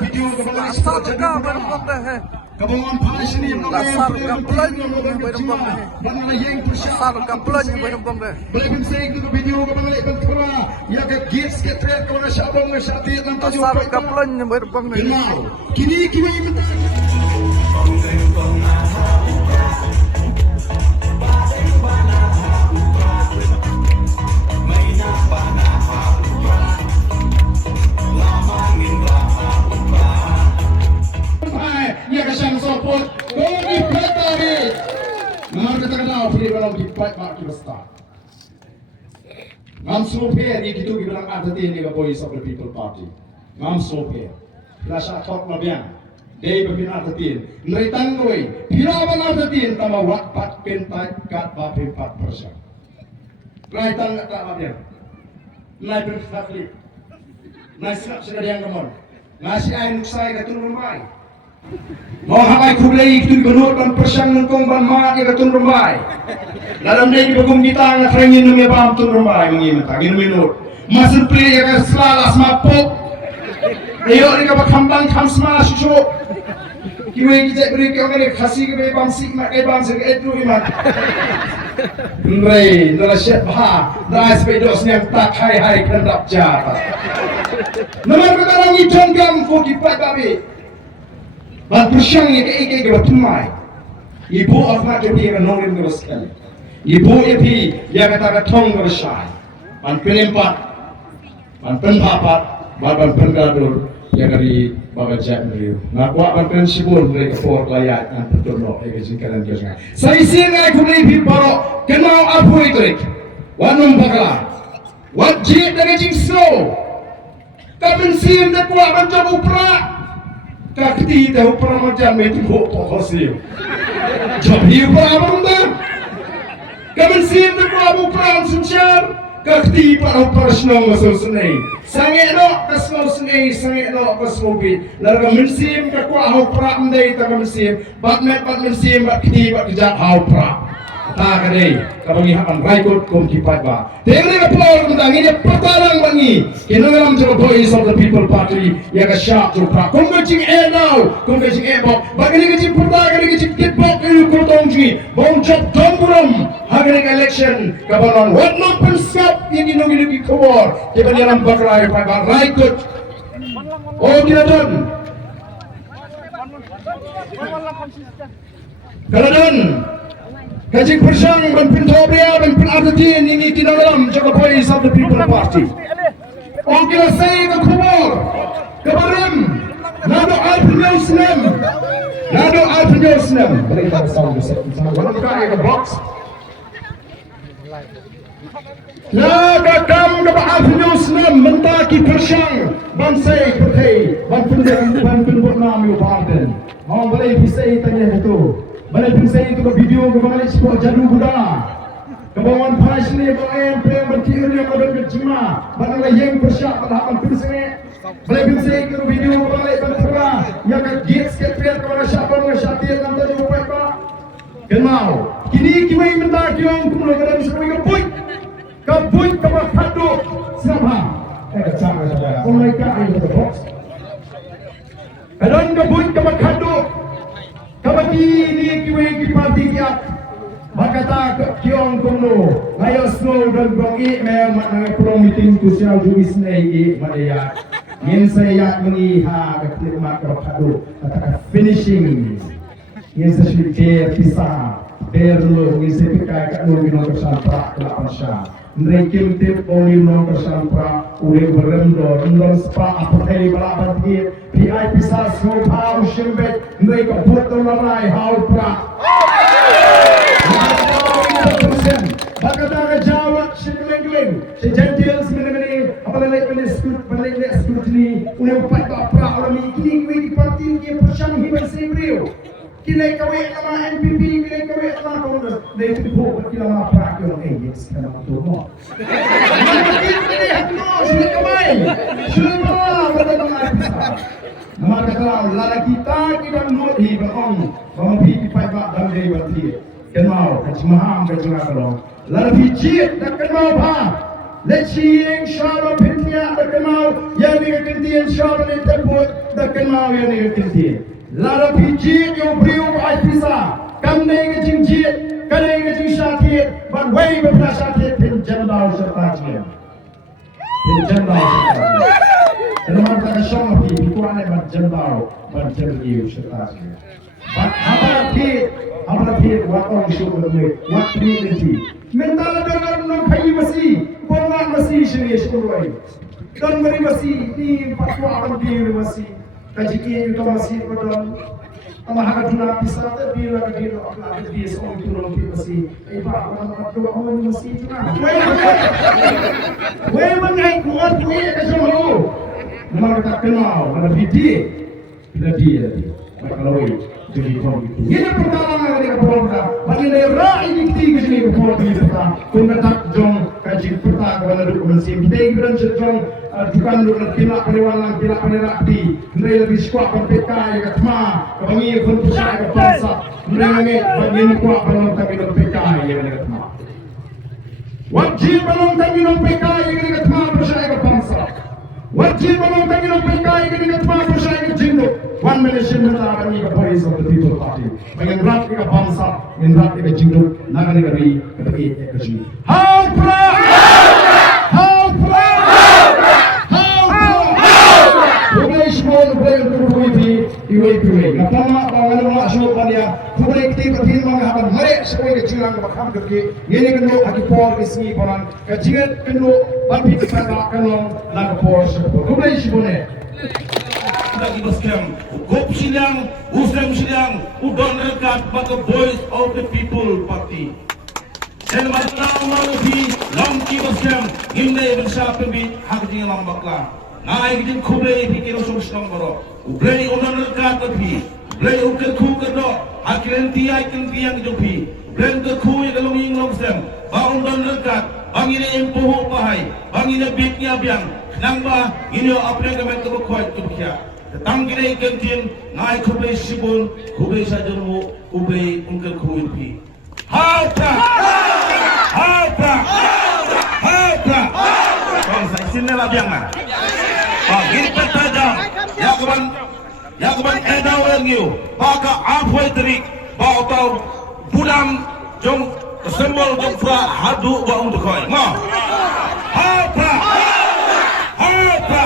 video dasar ka berpong deh. Dasar ka pelan berpong deh. Dasar ka pelan berpong deh. Dasar ka pelan berpong deh. Ngam sopir ni gitu bilang ada ni ke Voice of the People Party. Ngam sopir. Rasa thok mabiang. Dei pembina tetin. Neritang noi. Pila bana tetin tama wat pat pentai kat ba 4%. Neritang tak mabiang. Nai berfakli. Nai sap sedang kamon. Ngasih air nuksai katun rumbai. Mau hapai kublai itu dibenur dan persang nengkong ban mat ya katun rumbai. Dalam day bagong kita nga trengin nung yabam tun rumbai mangimata ginminut. Masin play ya slalas mapok. Ayo ni ka bakhambang khamsma shisho. Kiwe kijek beri ka ngene khasi ke bam sik mak e bam sik etru imat. Nrei ndala shet bah. Dais pedos nyang tak hai kendap jata. Nomor ka tarang itong gam ko kipai babi. Ban persang ya ke batumai. Ibu afna ke bi ka nongin ke sekali. Ibu itu yang kata tong bersai, ban penempat, ban penpapat, ban pengadur yang dari bagai jam riu. Nakwa ban pensibul mereka for layak dan petunjuk ekajikaran kerja. Saya singai kumai piparo kenal apa itu? Wanum bakla, wajib dari jingso. Kami sim dekwa banjab upra, kakti dah upra macam itu kok hasil. Jadi upra apa? Kami siap berlaku peran sejar kakti para personal masuk senai. Sangat nak kasih senai, sangat nak kasih mobil. Lalu kami siap berkuah hau peran dari kami siap. Batman siap kakti berkerja hau peran. Tak ada. Kami akan raikut kum kipat ba. Tengok apa tentang ini pertarang bangi. Kena dalam jalan Voice of the People Party yang kesyak juga. Kongkecing now, kongkecing bok. Bagi kecik pertarang, kecik kitbok ini kurang ji. Bongcok domburam. Hari election kabalan. What not pensap yang ini keluar. Kita dalam bakrai pada raikut. Oh tidak don. Kalau don. Kajik persang dan pentobria dan penartiin ini tidak dalam jaga Voice of the People Party. Oh kira saya ke kubur, ke baram, nado alpinyo senam, Boleh kita sound sama orang kaya ke box. Naga kam ke alpinyo senam mentaki persang, bansai pertai, ban penburnam yo parten. Mau boleh bisa tanya itu. Balai pinsai itu ke video ke balai sport jadu buda. Kebawan pas ni balai yang bertiur yang ada berjima. Balai yang persyak pada hapan pinsai. Balai pinsai itu ke video ke balai berterah. Yang ke gate sekretariat ke balai siapa mengesyatir dalam tadi upaya pak. Kenal. Kini kiwai minta kiong kumulai ke dalam sebuah kepuik. Kepuik ke bawah kaduk. Siapa? Kecama saudara. Kumulai ke air ke box. Kadang kepuik ke bawah kaduk. Kabagi ni kiwai parti kiat makata kiong kono layo snow dan gongi memang nak pro meeting sosial jumis nei madaya yen saya mengiha ketirma kerapadu kata finishing yen sesuai pisah berlo yen sepikai kat no minum tersampra kelapan syah Nrekim tip oli non tersampra ule beremdo ndon spa apothei balapan tiap PI pisah semua pau shimbet nreka buat lalai hau pra Bagada Jawa Shimengling Sejantil sebenarnya apalagi balik skutni ule upat pra orang ini kini parti dia persang hiban sebrio kini kawai nama NPP kini kawai nama Kongres dari itu buat kila nama pra kau yes kana tu mo kini hakno sudah kawai sudah pada nama pisah maka kalau lalaki kita nuat hi berong bampi pipai bak dan dei berti kenal kecemaham kecemah kalau lalaki ciet tak kenal pa Let's see yang syarab hintia berkenal yang dikentiin syarab yang terbut berkenal yang dikentiin. Lara pijit yang beriu aitisa, kamne ngejing jit, kane ngejing syakit, but way berpernah syakit pin jendal serta jia. Pin jendal serta jia. Kenapa tak syarab di pikuan yang jendal, jendal serta jia. But Amarapit, what orang syurga me, what reality. Mentala dengar nong kayu masih, korban masih sini syurga. Dan beri masih di patwa akan diri masih, kajian itu masih betul. Ama hak duna pisah tapi lagi di seorang itu nong masih. Pak, orang tua orang masih itu nah. Wei mengai kuat wei kesemua. Nama kita kenal, ada video, bila dia, kalau wei. Jadi ini pertama kali kita bagi daerah ini kita sini kita tak jong kaji pertama kalau dulu masih kita ingin jong bukan dulu tidak periwalan tidak penerakti mereka lebih kuat PK yang katma kami pun percaya bangsa mereka bagi kuat belum tapi dalam PK yang katma wajib belum tapi dalam PK yang katma percaya bangsa wajib belum tapi dalam PK yang katma percaya jinduk. 1 million mata kami ke voice of the people party. Bagian rat ke bangsa, yang rat ke jingduk, naga negari ke ekasi. Haupra! Haupra! Haupra! Bukan semua bukan kuruiti iwe. Pertama bangun rumah asal dia, bukan kita berhenti menghabat mereka sebagai jiran berham kerja. Ini kena akipor isi koran, kajian kena bagi kita kena nakapor sebab. Bukan semua. Lagi baskem, gop silang, usem silang, udon rekat baka voice of the people party. Dan matang malufi, lamki baskem, himday bersama pembit hak dengan lambaklah. Naik din kublai pikir usung senang baro. Ublai udon rekat tapi, ublai uke ku kedok, akhiran tiai yang jopi. Ublai uke ku yang dalam ing longsem, bang udon rekat, bang ini empuh pahai, bang ini bitnya biang. Nangba ini apa yang kami terbuat tukia. Tangkiri kentin naik kubai sibun, kubai sajamu, kubai ungkel kuilpi. Harta, harta, harta. Kalau saya sini lah bianglah. Gini tertajam, ya kawan edau lagi. Baka apa terik, bau tau budam jong sembol jong fra hadu bau untuk kau. Ma, harta, harta.